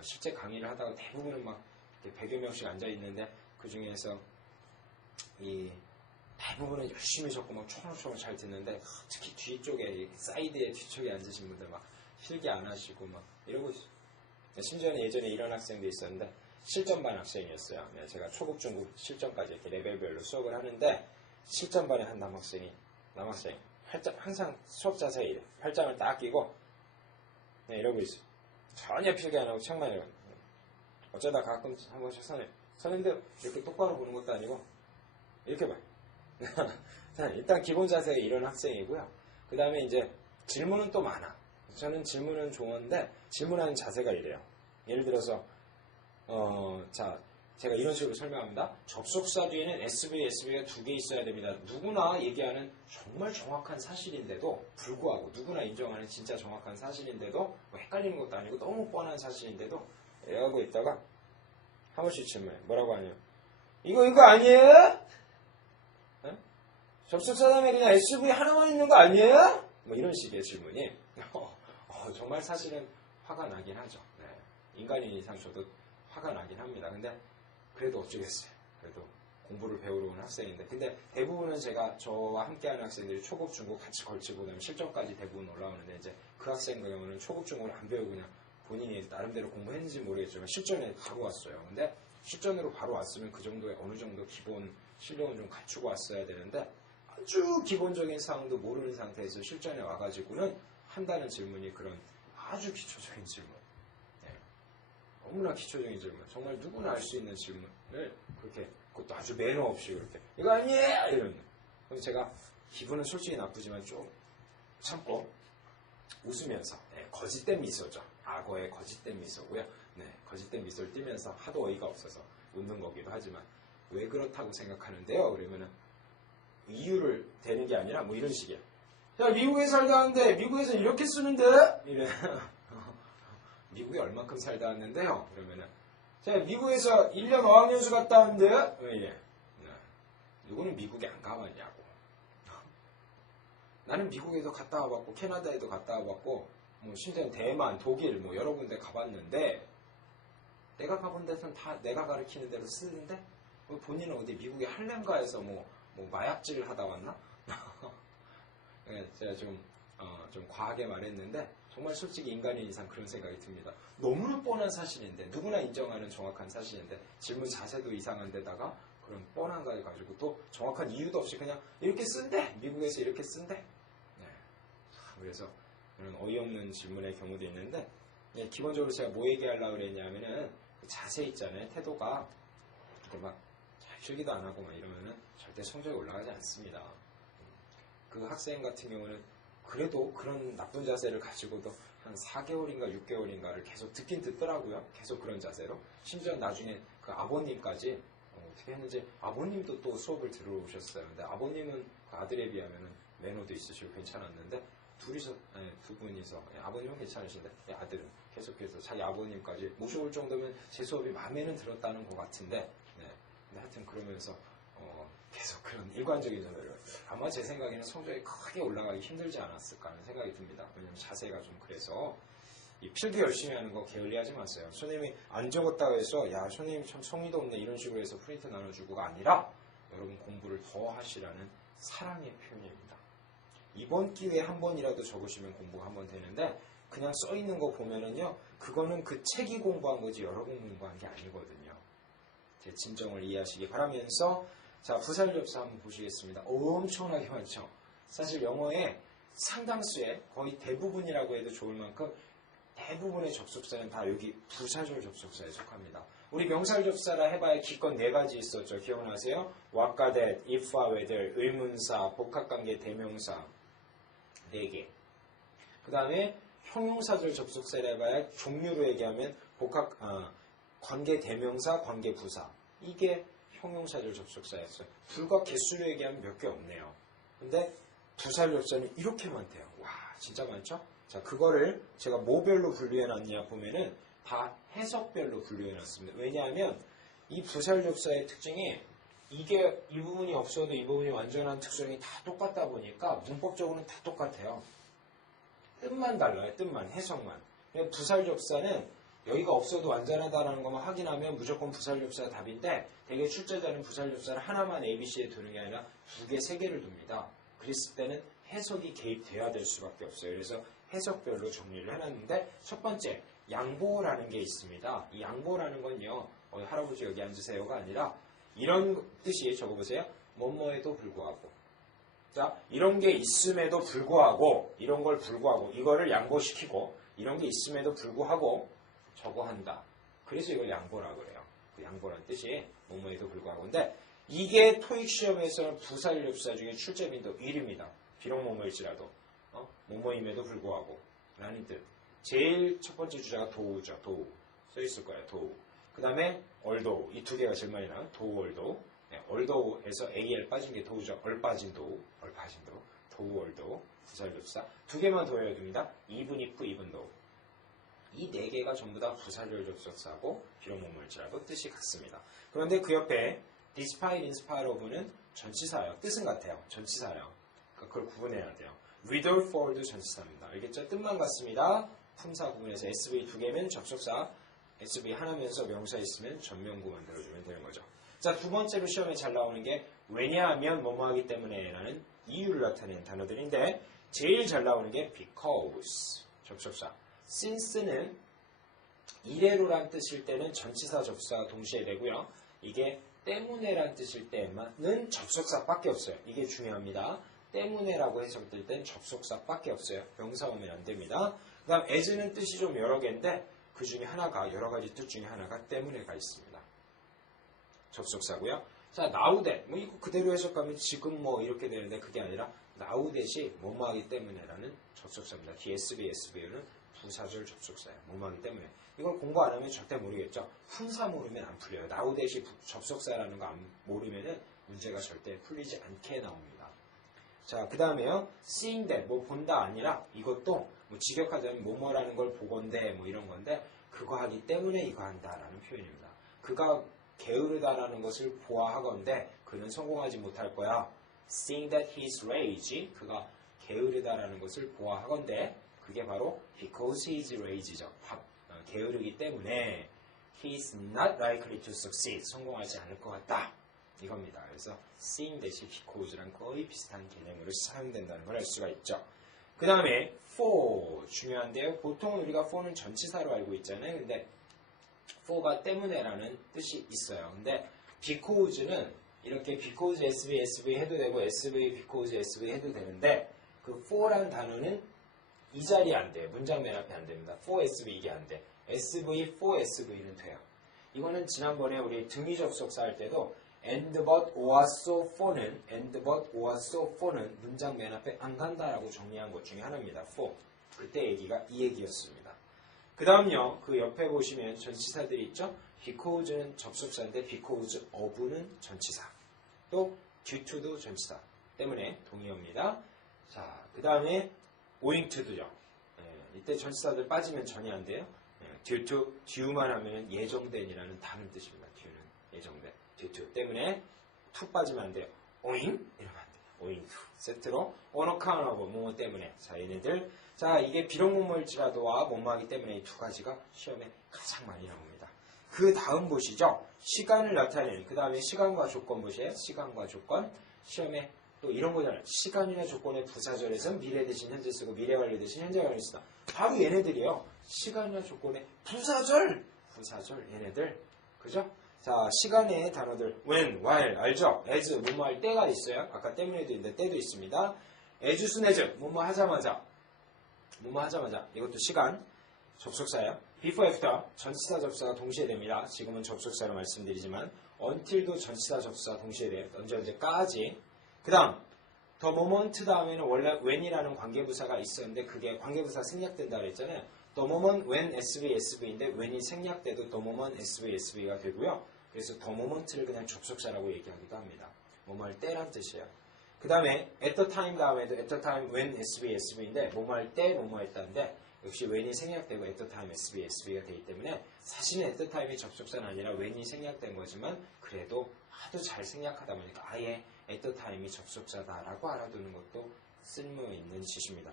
실제 강의를 하다가 대부분은 막 100여 명씩 앉아있는데 그 중에서 대부분은 열심히 적고 막 초롱초롱 잘 듣는데 특히 뒤쪽에 사이드에 뒤쪽에 앉으신 분들 막 필기 안 하시고 막 이러고 있어요. 심지어는 예전에 이런 학생도 있었는데 실전반 학생이었어요. 제가 초급, 중급, 실전까지 이렇게 레벨별로 수업을 하는데 실전반에 한 남학생 항상 수업 자세히 이래. 팔짱을 딱 끼고 이러고 있어요. 전혀 필기 안 하고 책만 읽어요. 어쩌다 가끔 한 번씩 선생님들 이렇게 똑바로 보는 것도 아니고 이렇게 봐요. 일단 기본 자세가 이런 학생이고요. 그 다음에 이제 질문은 또 많아. 저는 질문은 좋은데 질문하는 자세가 이래요. 예를 들어서 제가 이런 식으로 설명합니다. 접속사 뒤에는 SV, SV가 두 개 있어야 됩니다. 누구나 얘기하는 정말 정확한 사실인데도 불구하고 누구나 인정하는 진짜 정확한 사실인데도 뭐 헷갈리는 것도 아니고 너무 뻔한 사실인데도 이러고 있다가 한 번씩 질문해. 뭐라고 하냐? 이거 아니에요? 접속사 다음에 그냥 SV 하나만 있는 거 아니에요? 뭐 이런 식의 질문이 정말 사실은 화가 나긴 하죠. 네. 인간인 이상 저도 화가 나긴 합니다. 근데 그래도 어쩌겠어요. 그래도 공부를 배우러 온 학생인데 근데 대부분은 저와 함께하는 학생들이 초급, 중급 같이 걸치고 그다음에 실전까지 대부분 올라오는데 이제 그 학생 같은 경우는 초급, 중급을 안 배우고 그냥 본인이 나름대로 공부했는지 모르겠지만 실전에 바로 왔어요. 근데 실전으로 바로 왔으면 그 정도의 어느 정도 기본 실력은 좀 갖추고 왔어야 되는데 아주 기본적인 사항도 모르는 상태에서 실전에 와가지고는 한다는 질문이 그런 아주 기초적인 질문. 네. 너무나 기초적인 질문. 정말 누구나 알 수 있는 질문을 그렇게, 그것도 아주 매너 없이 그렇게, 이거 아니에요! 이런. 그래서 제가 기분은 솔직히 나쁘지만 좀 참고 웃으면서, 네, 거짓된 미소죠. 악어의 거짓된 미소고요. 네, 거짓된 미소를 띠면서 하도 어이가 없어서 웃는 거기도 하지만, 왜 그렇다고 생각하는데요? 그러면은 이유를 대는 게 아니라 뭐 이런 식이에요. 야, 미국에 살다 왔는데 미국에서 이렇게 쓰는데? 이래. 미국에 얼만큼 살다 왔는데요? 그러면은 자, 미국에서 1년 어학연수 갔다 왔는데? 왜 이래? 네. 누구는 미국에 안 가봤냐고. 나는 미국에도 갔다 와봤고 캐나다에도 갔다 와봤고 뭐 심지어 대만, 독일 뭐 여러 군데 가봤는데 내가 가본 데서는 다 내가 가르치는 대로 쓰는데 본인은 어디 미국의 할렘가에서 뭐 마약질을 하다 왔나? 네, 제가 좀 과하게 말했는데 정말 솔직히 인간인 이상 그런 생각이 듭니다. 너무나 뻔한 사실인데 누구나 인정하는 정확한 사실인데 질문 자세도 이상한 데다가 그런 뻔한 걸 가지고 또 정확한 이유도 없이 그냥 이렇게 쓴대! 미국에서 이렇게 쓴대! 네. 그래서 그런 어이없는 질문의 경우도 있는데 네, 기본적으로 제가 뭐 얘기하려고 그랬냐면은 그 자세 있잖아요. 태도가 막 필기도 안 하고 막 이러면은 절대 성적이 올라가지 않습니다. 그 학생 같은 경우는 그래도 그런 나쁜 자세를 가지고도 한 4개월인가 6개월인가를 계속 듣긴 듣더라고요. 계속 그런 자세로. 심지어 나중에 그 아버님까지 어떻게 했는지 아버님도 또 수업을 들어오셨어요. 근데 아버님은 그 아들에 비하면 매너도 있으시고 괜찮았는데 둘이서, 두 분이서 아버님은 괜찮으신데 아들은 계속해서 자기 아버님까지 모셔올 정도면 제 수업이 마음에는 들었다는 것 같은데 근데 하여튼 그러면서 계속 그런 일관적인 전화를 아마 제 생각에는 성적이 크게 올라가기 힘들지 않았을까 하는 생각이 듭니다. 왜냐면 자세가 좀 그래서 이 필기 열심히 하는 거 게을리하지 마세요. 선생님이 안 적었다고 해서 야 선생님 참 성의도 없네 이런 식으로 해서 프린트 나눠주고가 아니라 여러분 공부를 더 하시라는 사랑의 표현입니다. 이번 기회에 한 번이라도 적으시면 공부가 한 번 되는데 그냥 써있는 거 보면은요 그거는 그 책이 공부한 거지 여러분 공부한 게 아니거든요. 제 진정을 이해하시기 바라면서 자 부사접사 한번 보시겠습니다. 엄청나게 많죠. 사실 영어의 상당수의 거의 대부분이라고 해도 좋을 만큼 대부분의 접속사는 다 여기 부사절 접속사에 속합니다. 우리 명사절 접사라 해봐야 기껏 4가지 있었죠. 기억나세요? what, that, if, whether, 의문사, 복합관계, 대명사 4개. 그 다음에 형용사절 접속사를 해봐야 종류로 얘기하면 관계 대명사, 관계 부사. 이게 형용사절 접속사였어요. 불과 개수로 얘기하면 몇 개 없네요. 근데 부사절 접사는 이렇게 많대요. 와, 진짜 많죠? 자, 그거를 제가 뭐별로 분류해놨냐 보면은 다 해석별로 분류해놨습니다. 왜냐하면 이 부사절 접사의 특징이 이게 이 부분이 없어도 이 부분이 완전한 특성이 다 똑같다 보니까 문법적으로는 다 똑같아요. 뜻만 달라요. 뜻만, 해석만. 부사절 접사는 여기가 없어도 완전하다라는 것만 확인하면 무조건 부사절 접사가 답인데 대개 출제자는 부사절 접사를 하나만 ABC에 두는 게 아니라 2개, 3개를 둡니다. 그랬을 때는 해석이 개입돼야 될 수밖에 없어요. 그래서 해석별로 정리를 해놨는데 첫 번째, 양보라는 게 있습니다. 이 양보라는 건요. 할아버지 여기 앉으세요가 아니라 이런 뜻이 적어보세요. 뭐뭐에도 불구하고. 자, 이런 게 있음에도 불구하고 이런 걸 불구하고 이거를 양보시키고 이런 게 있음에도 불구하고 저거 한다. 그래서 이걸 양보라고 그래요. 그 양보라는 뜻이 뭐뭐에도 불구하고. 근데 이게 토익 시험에서는 부사절 접사 중에 출제 빈도 1위입니다. 비록 뭐뭐일지라도 뭐뭐임에도 불구하고 라는 뜻. 제일 첫 번째 주자가 도우죠. 도우. 써있을 거예요. 도우. 그 다음에 얼도우. 이 2개가 제일 많이 나와요. 도우, 얼도우. 네, 얼도우에서 AL 빠진 게 도우죠. 얼 빠진 도우. 얼 빠진 도우. 도우, 얼도우. 부사절 접사. 2개만 더 외워야 됩니다. even, if, even, though. 이 4개가 전부 다 부사절 접속사고 비록 뭐뭐일지라도 뜻이 같습니다. 그런데 그 옆에 despite, in spite of는 전치사예요. 뜻은 같아요. 전치사예요. 그러니까 그걸 구분해야 돼요. without, for도 전치사입니다. 알겠죠? 뜻만 같습니다. 품사 구분해서 SV 2개면 접속사, SV 하나면서 명사 있으면 전명구 만들어주면 되는 거죠. 자, 두 번째로 시험에 잘 나오는 게 왜냐하면 뭐뭐 하기 때문에 라는 이유를 나타내는 단어들인데 제일 잘 나오는 게 because 접속사. since는 이래로란 뜻일 때는 전치사 접속사가 동시에 되고요. 이게 때문에란 뜻일 때는 접속사밖에 없어요. 이게 중요합니다. 때문에라고 해석될 땐 접속사밖에 없어요. 명사 오면 안 됩니다. 그 다음 as는 뜻이 좀 여러 개인데 그 중에 하나가 여러 가지 뜻 중에 하나가 때문에가 있습니다. 접속사고요. 자, now that 뭐 이거 그대로 해석하면 지금 뭐 이렇게 되는데 그게 아니라 now that이 뭐뭐 하기 때문에라는 접속사입니다. DSB, SB는 부사절 접속사예요. 뭐뭐 하기 때문에. 이걸 공부 안 하면 절대 모르겠죠. 품사 모르면 안 풀려요. now that이 접속사라는 거 모르면은 문제가 절대 풀리지 않게 나옵니다. 자, 그 다음에요. seeing that 뭐 본다 아니라 이것도 뭐 직역하자면 뭐뭐라는 걸 보건대 뭐 이런 건데 그거 하기 때문에 이거 한다라는 표현입니다. 그가 게으르다라는 것을 보아하건대 그는 성공하지 못할 거야. Seeing that he's lazy, 그가 게으르다라는 것을 보아하건대 그게 바로 because he's lazy죠. 게으르기 때문에 he's not likely to succeed, 성공하지 않을 것 같다. 이겁니다. 그래서 seeing that이 because랑 거의 비슷한 개념으로 사용된다는 걸 알 수가 있죠. 그 다음에 for 중요한데요. 보통 우리가 for는 전치사로 알고 있잖아요. 근데 for가 때문에라는 뜻이 있어요. 근데 because는 이렇게 because SV 해도 되고 SV because SV 해도 되는데 그 for라는 단어는 이 자리에 안 돼요. 문장 맨 앞에 안 됩니다. for SV 이게 안 돼. SV for SV는 돼요. 이거는 지난번에 우리 등위 접속사 할 때도 and but or so for는 and but or so for는 문장 맨 앞에 안 간다라고 정리한 것 중에 하나입니다. for. 그때 얘기가 이 얘기였습니다. 그 다음요. 그 옆에 보시면 전치사들이 있죠. because는 접속사인데 because of는 전치사. 또 due to도 전치사. 때문에 동의어입니다. 자, 그 다음에 owing to도죠. 이때 전치사들 빠지면 전혀 안 돼요. due to, due만 하면 예정된이라는 다른 뜻입니다. due는 예정된. due to 때문에 to 빠지면 안 돼요. owing 이러면 안 돼요. owing to 세트로 on account of 뭐뭐 때문에. 자, 얘네들 자, 이게 비록 뭐뭐일지라도와 뭐뭐하기 때문에 이 두 가지가 시험에 가장 많이 나옵니다. 그 다음 보시죠. 시간을 나타내는 그 다음에 시간과 조건 보세요. 시간과 조건 시험에 또 이런 거잖아요. 시간이나 조건의 부사절에서 미래 대신 현재 쓰고 미래 완료 대신 현재 완료 쓰다. 바로 얘네들이에요. 시간이나 조건의 부사절 얘네들 그죠? 자, 시간의 단어들 when, while 알죠? as 뭐뭐 할 때가 있어요. 아까 때문에도 있는데 때도 있습니다. as soon as 뭐뭐 하자마자 이것도 시간 접속사예요. before, after 전치사 접속사가 동시에 됩니다. 지금은 접속사로 말씀드리지만 until도 전치사 접속사 동시에 돼요. 언제까지. 그 다음 the moment 다음에는 원래 when이라는 관계부사가 있었는데 그게 관계부사 생략된다 그랬잖아요. the moment when SV, SV인데 when이 생략돼도 the moment SV, SV가 되고요. 그래서 the moment를 그냥 접속사라고 얘기하기도 합니다. 뭐뭐 할 때란 뜻이에요. 그 다음에 at the time 다음에도 at the time when SV, SV인데 뭐뭐 할 때 뭐뭐 했다는데 역시 when이 생략되고 at the time SV, SV가 되기 때문에 사실은 at the time이 접속사는 아니라 when이 생략된 거지만 그래도 하도 잘 생략하다 보니까 아예 at the time이 접속사다라고 알아두는 것도 쓸모있는 짓입니다.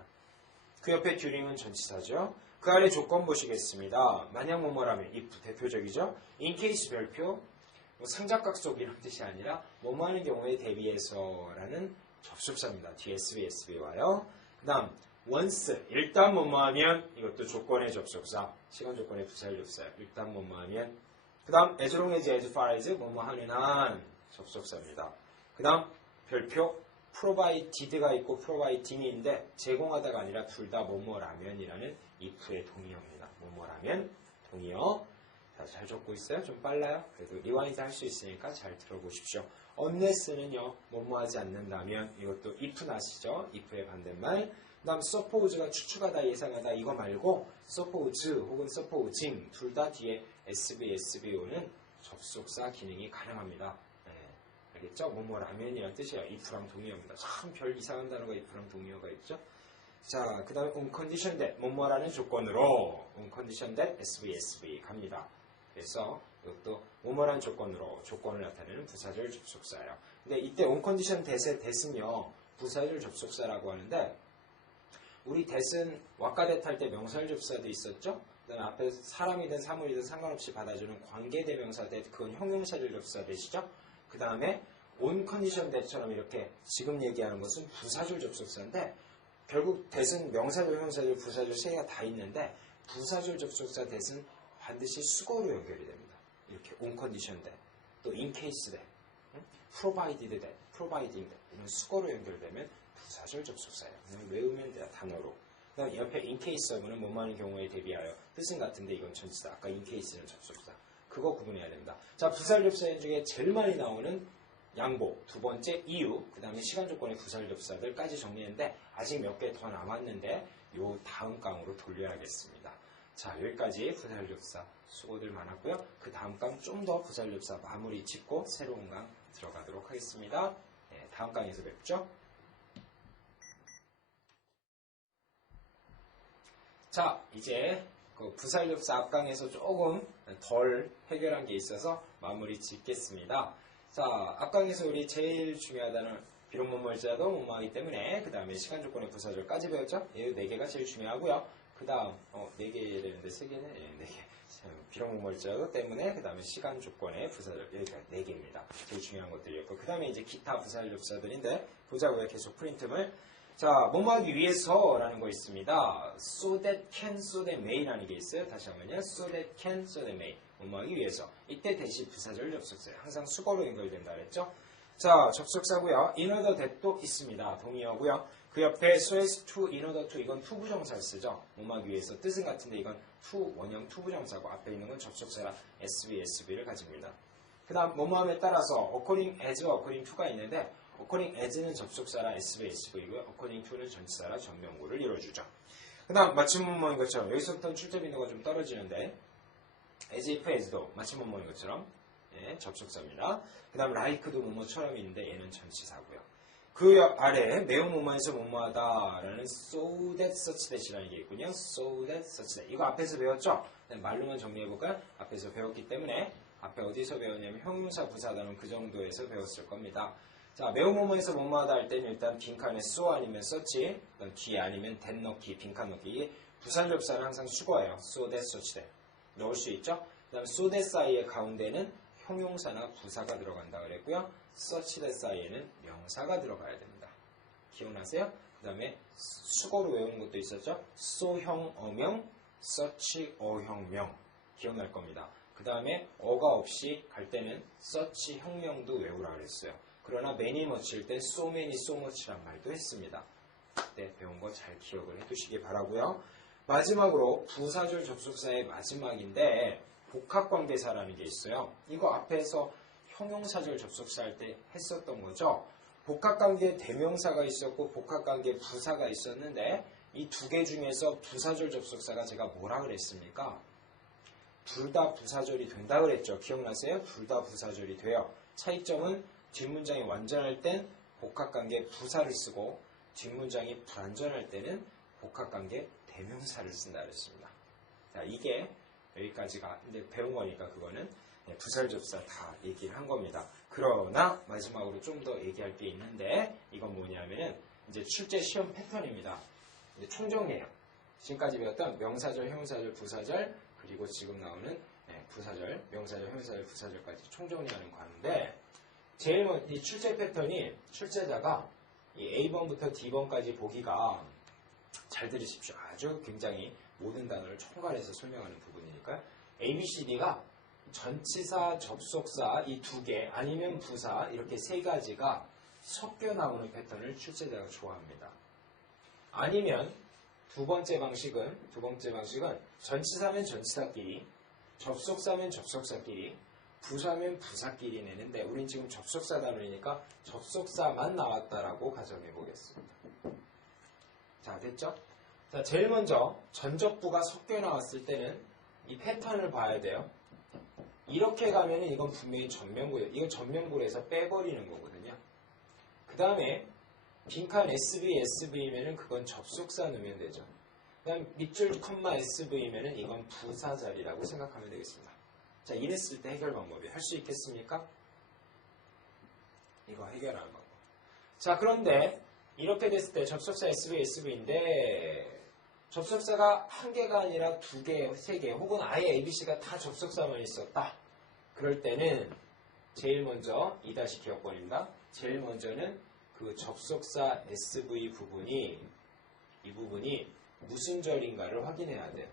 그 옆에 during은 전치사죠. 그 아래 조건 보시겠습니다. 만약 뭐뭐라면 if 대표적이죠. in case 별표 뭐 상작각속 이런 뜻이 아니라 뭐뭐 하는 경우에 대비해서라는 접속사입니다. DSB, SB 와요. 그 다음 once 일단 뭐뭐 하면 이것도 조건의 접속사 시간 조건의 부사를 접사요. 일단 뭐뭐 하면 그 다음 as long as, as far as 뭐뭐 하는 한 접속사입니다. 그 다음 별표 provided가 있고 providing이 있는데 제공하다가 아니라 둘 다 뭐뭐라면이라는 if의 동의어입니다. 뭐뭐라면 동의어. 자, 잘 적고 있어요? 좀 빨라요? 그래도 리와이드 할 수 있으니까 잘 들어보십시오. unless는요 뭐뭐하지 않는다면 이것도 if 나시죠? if의 반대말. 그 다음 suppose가 추측하다 예상하다 이거 말고 suppose 혹은 supposing 둘 다 뒤에 SB, SBO는 접속사 기능이 가능합니다. 알겠죠? 뭐뭐라면이라는 뜻이에요. if랑 동의어입니다. 참 별 이상한 단어가 if랑 동의어가 있죠? 자, 그 다음에 on condition that 뭐뭐라는 조건으로 on condition that SV, SV 갑니다. 그래서 이것도 뭐뭐라는 조건으로 조건을 나타내는 부사절 접속사예요. 근데 이때 on condition that의 that은요 부사절 접속사라고 하는데 우리 that은 왁가댓 할 때 명사절 접속사도 있었죠? 그 다음에 앞에 사람이든 사물이든 상관없이 받아주는 관계대명사 that 그건 형용사절 접속사 that이죠? 그 다음에 on condition that처럼 이렇게 지금 얘기하는 것은 부사절 접속사인데 결국 that은 명사절, 형용사절, 부사절 세 개가 다 있는데 부사절 접속사 that은 반드시 수거로 연결이 됩니다. 이렇게 on condition that. 또 in case that, provided that, providing that 이런 수거로 연결되면 부사절 접속사예요. 그냥 외우면 돼요. 단어로. 그다음 옆에 in case of는 뭐뭐하는 경우에 대비하여 뜻은 같은데 이건 전치사. 아까 in case는 접속사. 그거 구분해야 됩니다. 자, 부사절접사 중에 제일 많이 나오는 양보, 두 번째 이유, 그 다음에 시간 조건의 부사절접사들까지 정리했는데 아직 몇 개 더 남았는데 요 다음 강으로 돌려야겠습니다. 자, 여기까지 부사절접사 수고들 많았고요. 그 다음 강 좀 더 부사절접사 마무리 짓고 새로운 강 들어가도록 하겠습니다. 네, 다음 강에서 뵙죠. 자, 이제 그 부사절접사 앞강에서 조금 덜 해결한 게 있어서 마무리 짓겠습니다. 자, 앞강에서 우리 제일 중요하다는 비록 뭐뭐일자도 뭐뭐하기 때문에 그 다음에 시간 조건의 부사절까지 배웠죠? 이 4개가 제일 중요하고요. 그 다음 4개 되는데 3개는 4개. 비록 뭐뭐일자도 때문에 그 다음에 시간 조건의 부사절 여기가 4개입니다. 제일 중요한 것들이었고 그 다음에 이제 기타 부사절접사들인데 보자고요. 계속 프린트물. 자, 뭐뭐하기 위해서라는 거 있습니다. so that can, so that may라는 게 있어요. 다시 한번요. so that can, so that may. 뭐뭐하기 위해서. 이때 대시 부사절 접속사예요. 항상 수거로 연결된다 그랬죠. 자, 접속사고요. in order that도 있습니다. 동의어고요. 그 옆에 so as to, in order to 이건 투부정사를 쓰죠. 뭐뭐하기 위해서. 뜻은 같은데 이건 원형 투부정사고 앞에 있는 건 접속사라 SB를 가집니다. 그 다음 뭐뭐함에 따라서 according as, according to가 있는데 according as는 접속사라 SB이고요. according to는 전치사라 전명구를 이루어주죠. 그 다음 마침 뭐뭐인 것처럼 여기서부터는 출제 빈도가 좀 떨어지는데 as if as도 마침 뭐뭐인 것처럼 예, 접속사입니다. 그 다음 like도 뭐뭐처럼 있는데 얘는 전치사고요. 그 아래 매우 뭐뭐해서 뭐뭐하다라는 so that such that이라는 게 있군요. so that such that 이거 앞에서 배웠죠? 말로만 정리해볼까요? 앞에서 배웠기 때문에 앞에 어디서 배웠냐면 형용사 부사단은 그 정도에서 배웠을 겁니다. 자, 매우 뭐뭐해서 뭐뭐하다 할 때는 일단 빈칸에 so 아니면 such, 뒤에 아니면 that 넣기, 빈칸 넣기. 이게 부사접사는 항상 수거예요. so that, such that. 넣을 수 있죠? 그 다음 so that 사이의 가운데는 형용사나 부사가 들어간다 그랬고요. such that 사이에는 명사가 들어가야 됩니다. 기억나세요? 그 다음에 수거로 외우는 것도 있었죠? so형 어명, such 어형명. 기억날 겁니다. 그 다음에 어가 없이 갈 때는 such 형명도 외우라 그랬어요. 그러나 many much일 때 so many, so much란 말도 했습니다. 그때 배운 거 잘 기억을 해두시기 바라고요. 마지막으로 부사절 접속사의 마지막인데 복합관계사라는 게 있어요. 이거 앞에서 형용사절 접속사 할 때 했었던 거죠. 복합관계 대명사가 있었고 복합관계 부사가 있었는데 이 두 개 중에서 부사절 접속사가 제가 뭐라 그랬습니까? 둘 다 부사절이 된다 그랬죠. 기억나세요? 둘 다 부사절이 돼요. 차이점은 뒷문장이 완전할 땐 복합관계 부사를 쓰고 뒷문장이 불완전할 때는 복합관계 대명사를 쓴다 그랬습니다. 자, 이게 여기까지가 근데 배운 거니까 그거는 부사절접사 다 얘기를 한 겁니다. 그러나 마지막으로 좀 더 얘기할 게 있는데 이건 뭐냐면은 이제 출제 시험 패턴입니다. 이제 총정리해요. 지금까지 배웠던 명사절, 형용사절, 부사절 그리고 지금 나오는 부사절, 명사절, 형용사절, 부사절까지 총정리하는 과인데 제일 먼저 이 출제 패턴이 출제자가 이 A번부터 D번까지 보기가 잘 들으십시오. 아주 굉장히 모든 단어를 총괄해서 설명하는 부분이니까요. A, B, C, D가 전치사, 접속사 이 두 개 아니면 부사 이렇게 세 가지가 섞여 나오는 패턴을 출제자가 좋아합니다. 아니면 두 번째 방식은 전치사면 전치사끼리, 접속사면 접속사끼리, 부사면 부사끼리 내는데 우린 지금 접속사 단어이니까 접속사만 나왔다라고 가정해 보겠습니다. 자, 됐죠? 자, 제일 먼저 전적부가 섞여 나왔을 때는 이 패턴을 봐야 돼요. 이렇게 가면은 이건 분명히 전명구예요. 이건 전명구로 해서 빼버리는 거거든요. 그 다음에 빈칸 SB이면은 그건 접속사 넣으면 되죠. 그 다음 밑줄 컴마 SV이면은 이건 부사자리라고 생각하면 되겠습니다. 자, 이랬을 때 해결 방법이 할 수 있겠습니까? 이거 해결하는 방법. 자, 그런데 이렇게 됐을 때 접속사 SV인데 접속사가 한 개가 아니라 두 개, 세 개 혹은 아예 ABC가 다 접속사만 있었다. 그럴 때는 제일 먼저 2- 기억번입니다. 제일 먼저는 그 접속사 SV 부분이 이 부분이 무슨 절인가를 확인해야 돼요.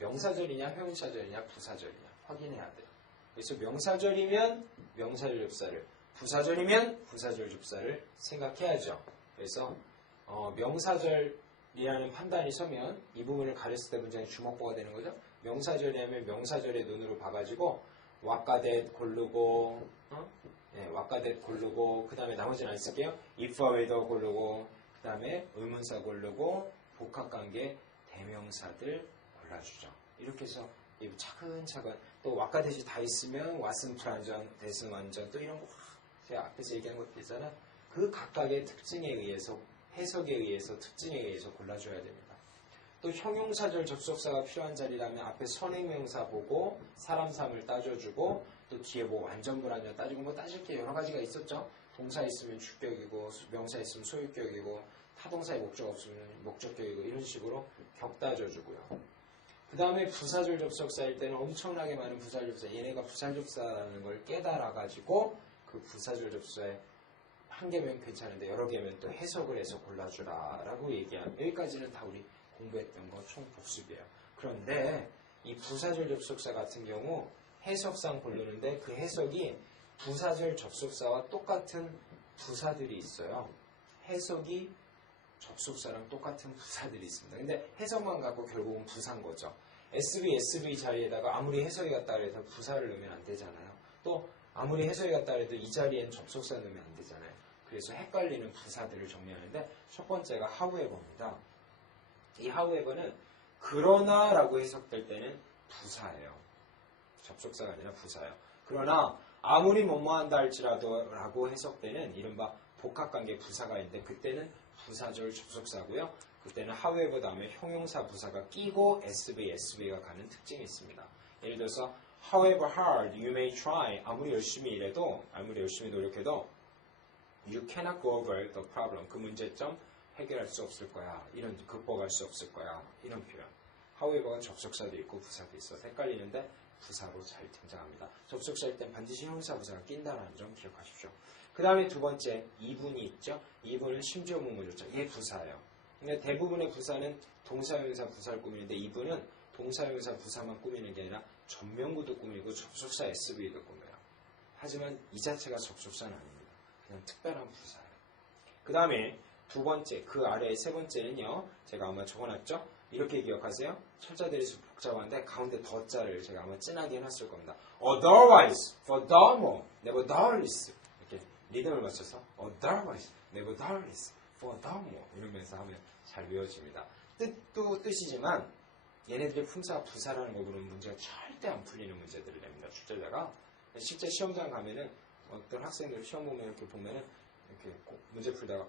명사절이냐 형용사절이냐 부사절이냐 확인해야 돼요. 그래서 명사절이면 명사절 접사를, 부사절이면 부사절 접사를 생각해야죠. 그래서 명사절이라는 판단이 서면 이 부분을 가렸을 때 문장이 주목보가 되는 거죠. 명사절이라면 명사절의 눈으로 봐가지고 왁가댓 고르고 왁가댓 고르고 그 다음에 나머지는 안 쓸게요. if, whether 고르고 그 다음에 의문사 고르고 복합관계 대명사들 골라주죠. 이렇게 해서 차근차근 또 왁가댓이 다 있으면 왓슨 프란전, 데슨 완전 또 이런 거 제가 앞에서 얘기한 것들 있잖아요. 그 각각의 특징에 의해서 해석에 의해서 특징에 의해서 골라줘야 됩니다. 또 형용사절 접속사가 필요한 자리라면 앞에 선행명사 보고 사람 삼을 따져주고 또 뒤에 뭐 완전 불완전 따지고 뭐 따질 게 여러 가지가 있었죠. 동사 있으면 주격이고 명사 있으면 소유격이고 타동사의 목적 없으면 목적격이고 이런 식으로 격 따져주고요. 그 다음에 부사절 접속사일 때는 엄청나게 많은 부사절 접속사, 얘네가 부사절 접속사라는 걸 깨달아가지고 그 부사절 접속사에 한 개면 괜찮은데 여러 개면 또 해석을 해서 골라주라 라고 얘기한, 여기까지는 다 우리 공부했던 거 총 복습이에요. 그런데 이 부사절 접속사 같은 경우 해석상 고르는데 그 해석이 부사절 접속사와 똑같은 부사들이 있어요. 해석이 접속사랑 똑같은 부사들이 있습니다. 근데 해석만 갖고 결국은 부사인 거죠. SV 자리에다가 아무리 해석이 같다 해도 부사를 넣으면 안 되잖아요. 또 아무리 해석이 같다 해도 이 자리엔 접속사 넣으면 안 되잖아요. 그래서 헷갈리는 부사들을 정리하는데 첫 번째가 however입니다. 이 however는 그러나 라고 해석될 때는 부사예요. 접속사가 아니라 부사예요. 그러나 아무리 뭐뭐한다 할지라도 라고 해석되는 이른바 복합관계 부사가 있는데 그때는 부사절 접속사고요. 그때는 however 다음에 형용사 부사가 끼고 SV가 가는 특징이 있습니다. 예를 들어서 however hard you may try, 아무리 열심히 일해도 아무리 열심히 노력해도 you cannot go over the problem, 그 문제점 해결할 수 없을 거야, 이런 극복할 수 없을 거야, 이런 표현. however가 접속사도 있고 부사도 있어서 헷갈리는데 부사로 잘 등장합니다. 접속사일 땐 반드시 형용사 부사가 낀다는 점 기억하십시오. 그 다음에 두 번째, 이분이 있죠. 이분은 심지어 문구조죠. 얘 부사예요. 근데 대부분의 부사는 동사형용사 부사를 꾸미는데 이분은 동사형용사 부사만 꾸미는 게 아니라 전면구도 꾸미고 접속사 SV도 꾸며요. 하지만 이 자체가 접속사는 아닙니다. 그냥 특별한 부사예요. 그 다음에 두 번째, 그 아래 세 번째는요. 제가 아마 적어놨죠. 이렇게 기억하세요. 철자들이 복잡한데 가운데 더자를 제가 아마 진하게 해놨을 겁니다. Otherwise, furthermore, nevertheless. 이렇게 리듬을 맞춰서 Otherwise, nevertheless, furthermore 이러면서 하면 잘 외워집니다. 뜻이지만 얘네들의 품사가 부사라는 거 보면 문제가 절대 안 풀리는 문제들을 냅니다. 출제자가. 실제 시험장 가면은 어떤 학생들 시험 보면 이렇게 보면은 이렇게 문제 풀다가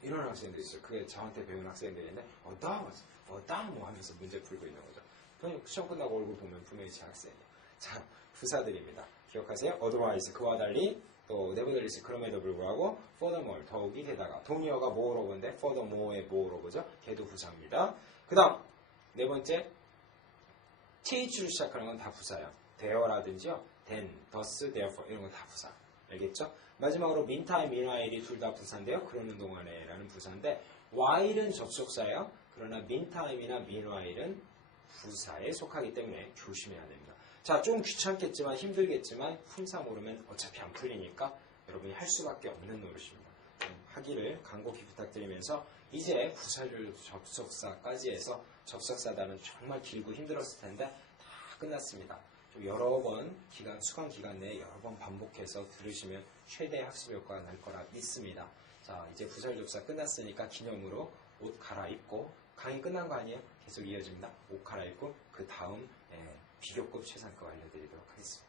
이런 학생들이 있어요. 그게 저한테 배운 학생들인데 뭐 하면서 문제 풀고 있는 거죠. 그럼 시험 끝나고 얼굴 보면 분명히 제 학생이에요. 자, 부사들입니다. 기억하세요? otherwise, 그와 달리, 또 nevertheless, 그럼에도 불구하고, furthermore, 더욱이 게다가, 동의어가 moreover인데 furthermore의 moreover죠. 걔도 부사입니다. 그 다음 네 번째, th로 시작하는 건 다 부사예요. there라든지요, then, thus, therefore 이런 건 다 부사. 알겠죠? 마지막으로 meantime, meanwhile이 둘 다 부사인데요. 그러는 동안에 라는 부사인데 while은 접속사예요. 그러나 meantime이나 meanwhile은 부사에 속하기 때문에 조심해야 됩니다. 자, 좀 귀찮겠지만 힘들겠지만 품사 모르면 어차피 안 풀리니까 여러분이 할 수밖에 없는 노릇입니다. 하기를 간곡히 부탁드리면서 이제 부사절 접속사까지 해서 접속사단은 정말 길고 힘들었을 텐데 다 끝났습니다. 좀 여러 번 수강 기간 내에 여러 번 반복해서 들으시면 최대의 학습 효과가 날 거라 믿습니다. 자, 이제 부사절 접사 끝났으니까 기념으로 옷 갈아입고 강의 끝난 거 아니에요? 계속 이어집니다. 옷 갈아입고 그 다음 비교급 최상급 알려드리도록 하겠습니다.